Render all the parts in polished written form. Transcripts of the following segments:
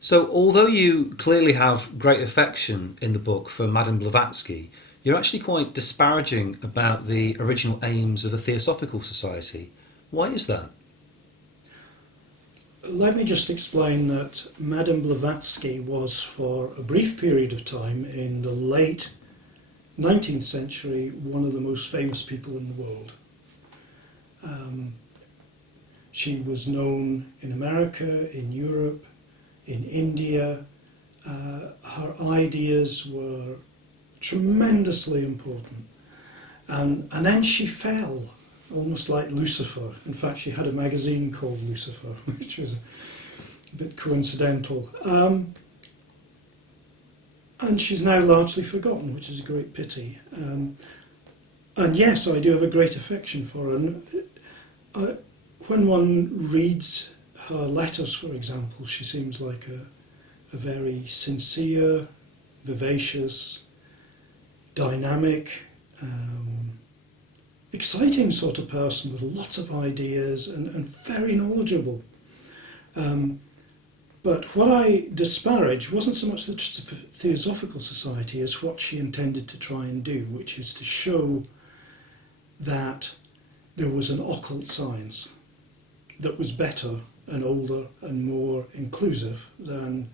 So, although you clearly have great affection in the book for Madame Blavatsky, you're actually quite disparaging about the original aims of the Theosophical Society. Why is that? Let me just explain that Madame Blavatsky was, for a brief period of time in the late 19th century, one of the most famous people in the world. Um, she was known in America, in Europe, in India. Her ideas were tremendously important. And then she fell, almost like Lucifer. In fact, she had a magazine called Lucifer, which was a bit coincidental. And she's now largely forgotten, which is a great pity. And yes, I do have a great affection for her. And when one reads her letters, for example, she seems like a very sincere, vivacious, dynamic, exciting sort of person with lots of ideas and very knowledgeable. But what I disparage wasn't so much the Theosophical Society as what she intended to try and do, which is to show that there was an occult science that was better and older and more inclusive than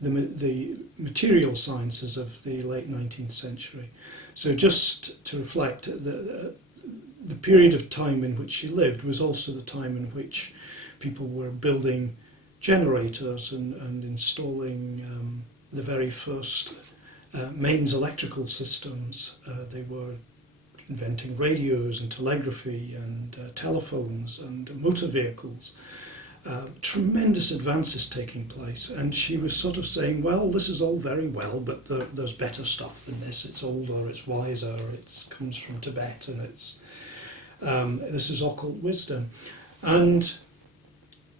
the material sciences of the late 19th century. So just to reflect, the period of time in which she lived was also the time in which people were building generators and installing the very first mains electrical systems. They were inventing radios and telegraphy and telephones and motor vehicles. Tremendous advances taking place, and she was sort of saying, well, this is all very well, but there's better stuff than this. It's older, it's wiser, it comes from Tibet, and this is occult wisdom. And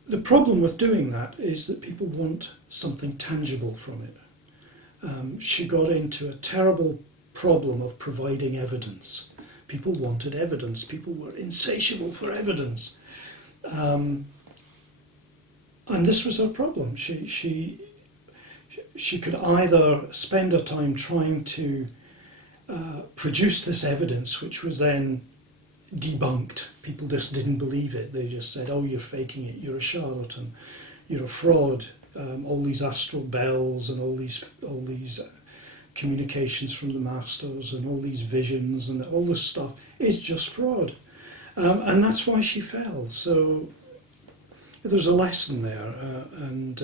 the problem with doing that is that people want something tangible from it. She got into a terrible problem of providing evidence. People wanted evidence. People were insatiable for evidence. And this was her problem. She could either spend her time trying to produce this evidence, which was then debunked. People just didn't believe it. They just said, oh, you're faking it, you're a charlatan, you're a fraud. All these astral bells and all these communications from the masters and all these visions and all this stuff is just fraud. And that's why she fell. So there's a lesson there. And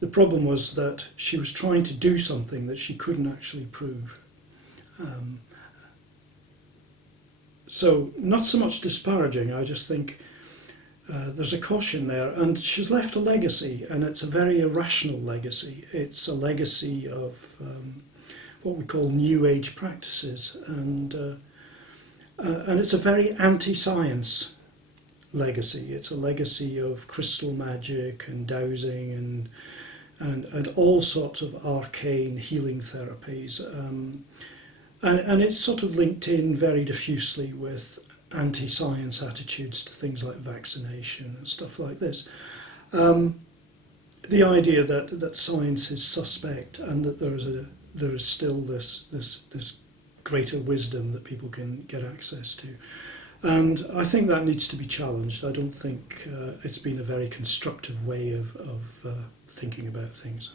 the problem was that she was trying to do something that she couldn't actually prove. So not so much disparaging, I just think there's a caution there. And she's left a legacy, and it's a very irrational legacy. It's a legacy of what we call New Age practices, and it's a very anti-science legacy. It's a legacy of crystal magic and dowsing and all sorts of arcane healing therapies. And it's sort of linked in very diffusely with anti-science attitudes to things like vaccination and stuff like this. The idea that science is suspect and that there is still this greater wisdom that people can get access to. And I think that needs to be challenged. I don't think it's been a very constructive way of thinking about things.